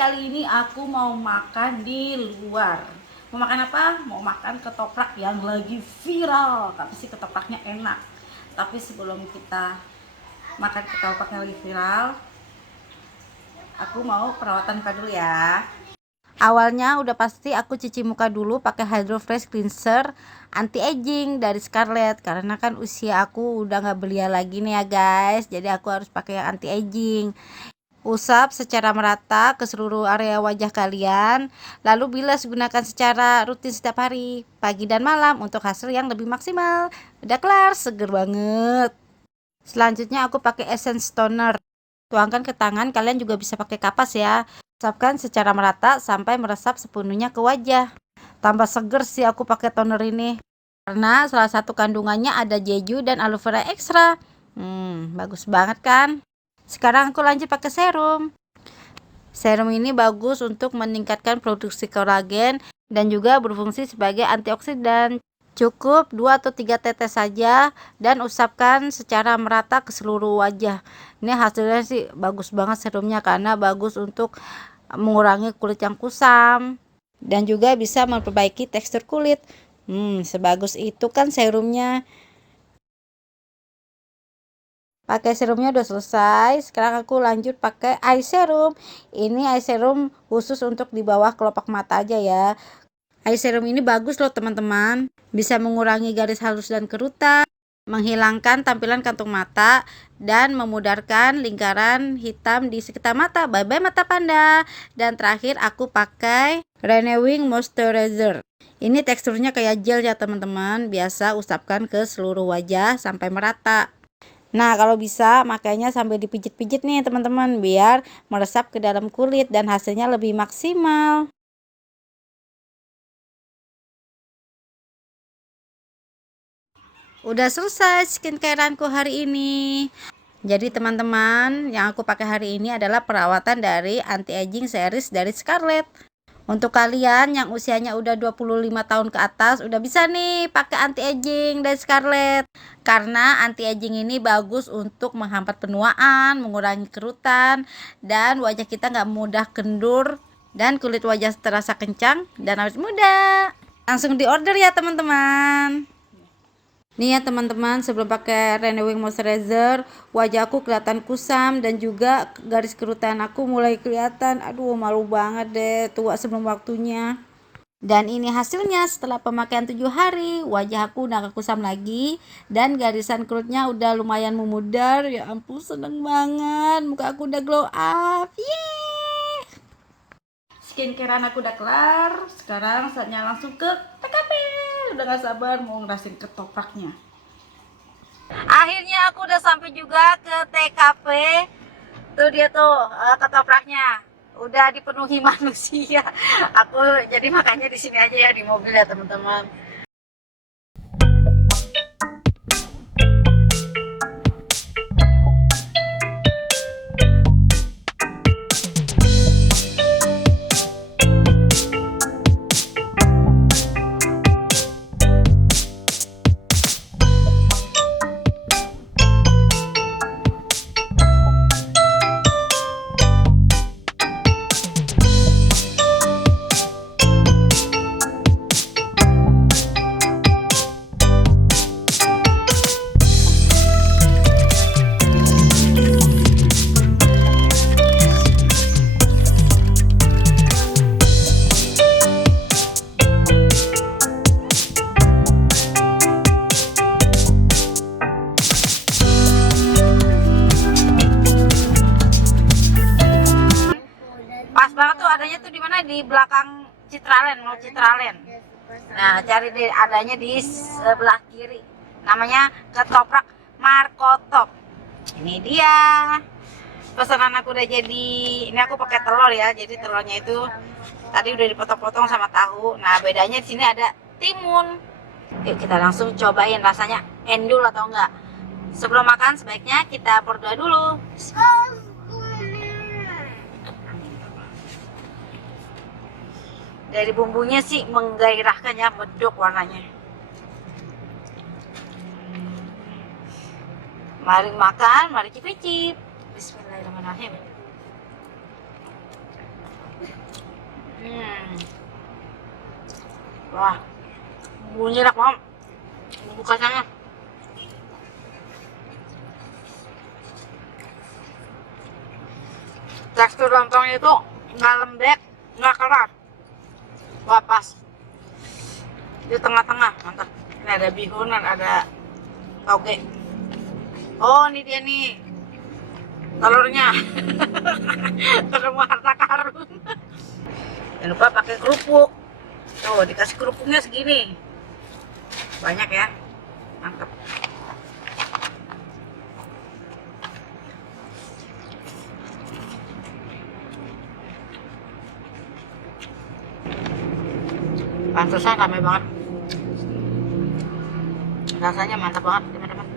kali ini aku mau makan di luar. Mau makan apa? Mau makan ketoprak yang lagi viral. Tapi sih ketopraknya enak. Tapi sebelum kita makan ketoprak yang lagi viral, aku mau perawatan muka dulu ya. Awalnya udah pasti aku cuci muka dulu pakai Hydro Fresh Cleanser anti aging dari Scarlett, karena kan usia aku udah nggak belia lagi nih ya guys. Jadi aku harus pakai yang anti aging. Usap secara merata ke seluruh area wajah kalian, lalu bilas gunakan secara rutin setiap hari, pagi dan malam untuk hasil yang lebih maksimal. Udah kelar, seger banget. Selanjutnya aku pakai essence toner. Tuangkan ke tangan, kalian juga bisa pakai kapas ya. Usapkan secara merata sampai meresap sepenuhnya ke wajah. Tambah seger sih aku pakai toner ini, karena salah satu kandungannya ada jeju dan aloe vera ekstra. Bagus banget kan? Sekarang aku lanjut pakai serum. Serum ini bagus untuk meningkatkan produksi kolagen dan juga berfungsi sebagai antioksidan. Cukup 2 atau 3 tetes saja dan usapkan secara merata ke seluruh wajah. Ini hasilnya sih bagus banget serumnya, karena bagus untuk mengurangi kulit yang kusam dan juga bisa memperbaiki tekstur kulit. Sebagus itu kan serumnya. Pakai serumnya udah selesai. Sekarang aku lanjut pakai eye serum. Ini eye serum khusus untuk di bawah kelopak mata aja ya. Eye serum ini bagus loh teman-teman. Bisa mengurangi garis halus dan kerutan, menghilangkan tampilan kantung mata, dan memudarkan lingkaran hitam di sekitar mata. Bye bye mata panda. Dan terakhir aku pakai Renewing Moisturizer. Ini teksturnya kayak gel ya teman-teman. Biasa usapkan ke seluruh wajah sampai merata. Nah, kalau bisa makanya sambil dipijit-pijit nih teman-teman, biar meresap ke dalam kulit dan hasilnya lebih maksimal. Udah selesai skincareanku hari ini. Jadi teman-teman, yang aku pakai hari ini adalah perawatan dari anti-aging series dari Scarlett. Untuk kalian yang usianya udah 25 tahun ke atas, udah bisa nih pakai anti-aging dari Scarlett. Karena anti-aging ini bagus untuk menghambat penuaan, mengurangi kerutan, dan wajah kita nggak mudah kendur, dan kulit wajah terasa kencang dan awet muda. Langsung di order ya teman-teman. Nih ya teman-teman, sebelum pakai Renewing Moisturizer, wajah aku kelihatan kusam dan juga garis kerutan aku mulai kelihatan. Aduh, malu banget deh, tua sebelum waktunya. Dan ini hasilnya setelah pemakaian 7 hari, wajah aku udah gak kusam lagi dan garisan kulitnya udah lumayan memudar. Ya ampun, seneng banget, muka aku udah glow up. Yeay! Skincarean aku udah kelar. Sekarang saatnya langsung ke TKP. Udah gak sabar mau ngerasain ketopraknya. Akhirnya aku udah sampai juga ke TKP. Tuh dia tuh ketopraknya udah dipenuhi manusia. Aku jadi makanya di sini aja ya, di mobil ya teman-teman. Pas banget tuh adanya tuh di mana, di belakang Citraland, Mall Citraland. Nah, cari deh, adanya di sebelah kiri. Namanya ketoprak Markotop. Ini dia. Pesanan aku udah jadi. Ini aku pakai telur ya. Jadi telurnya itu tadi udah dipotong-potong sama tahu. Nah, bedanya di sini ada timun. Yuk kita langsung cobain rasanya endul atau enggak. Sebelum makan sebaiknya kita berdoa dulu. Dari bumbunya sih menggairahkan ya, medok warnanya. Mari makan, mari cicip-cicip. Bismillahirrahmanirrahim. Wah, bumbunya enak banget. Bumbu kacangnya. Tekstur lontongnya itu nggak lembek, nggak keras. Wah, pas. Di tengah-tengah, mantap. Ini ada bihun, ada toge. Oh, ini dia nih telurnya. Telur harta karun. Jangan lupa pakai kerupuk. Tuh, dikasih kerupuknya segini. Banyak ya. Mantap. Pantesan rame banget. Rasanya mantap banget, teman-teman.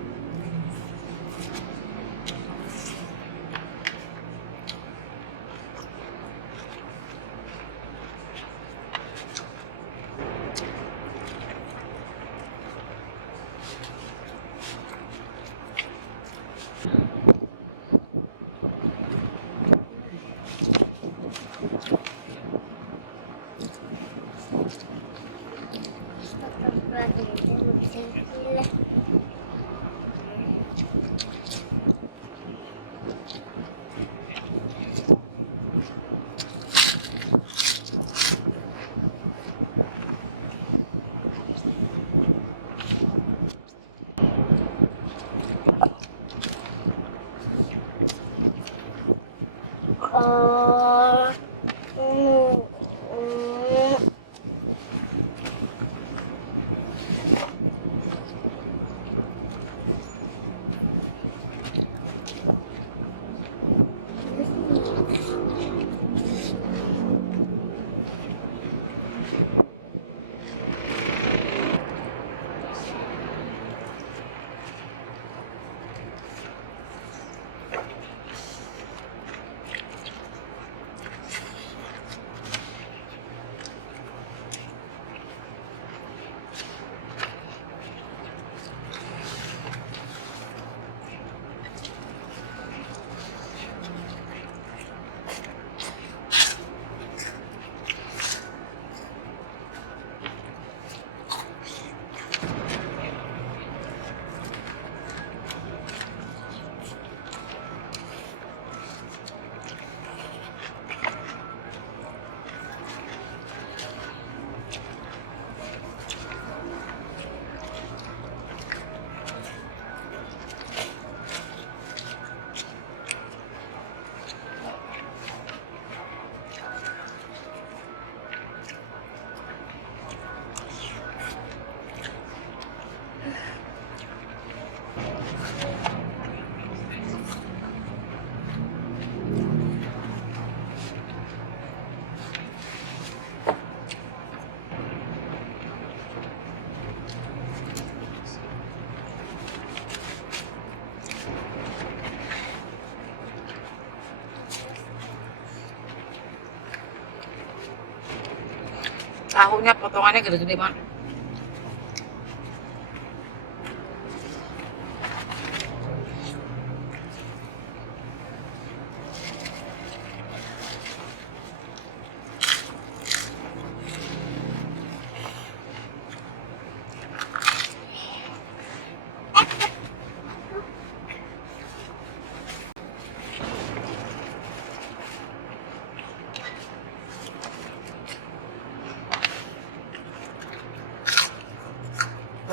Tahunya potongannya gede-gede banget.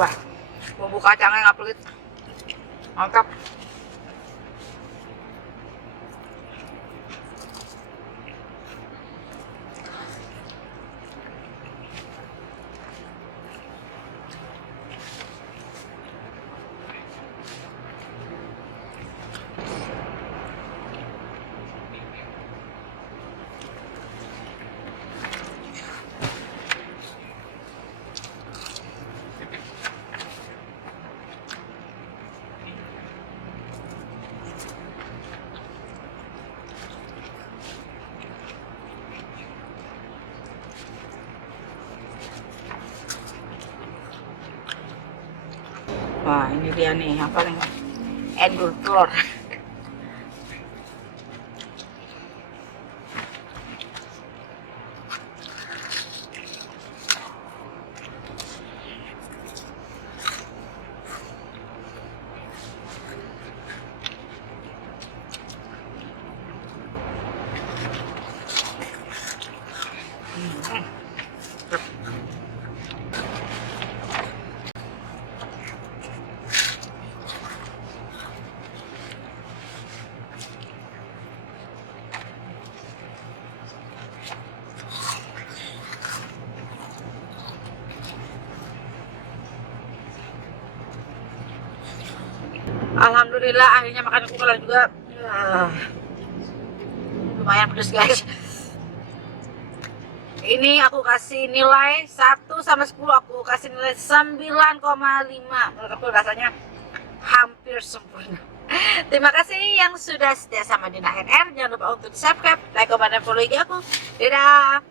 Wah, bumbu kacangnya nggak pelit, mantap. Wah, ini dia nih yang paling endul telur. Alhamdulillah akhirnya makan aku kelar juga. Lumayan pedes guys. Ini aku kasih nilai 1 sama 10, aku kasih nilai 9,5. Menurut aku rasanya hampir sempurna. Terima kasih yang sudah setia sama Dina NR. Jangan lupa untuk di subscribe, like, comment, dan follow IG aku. Dadah.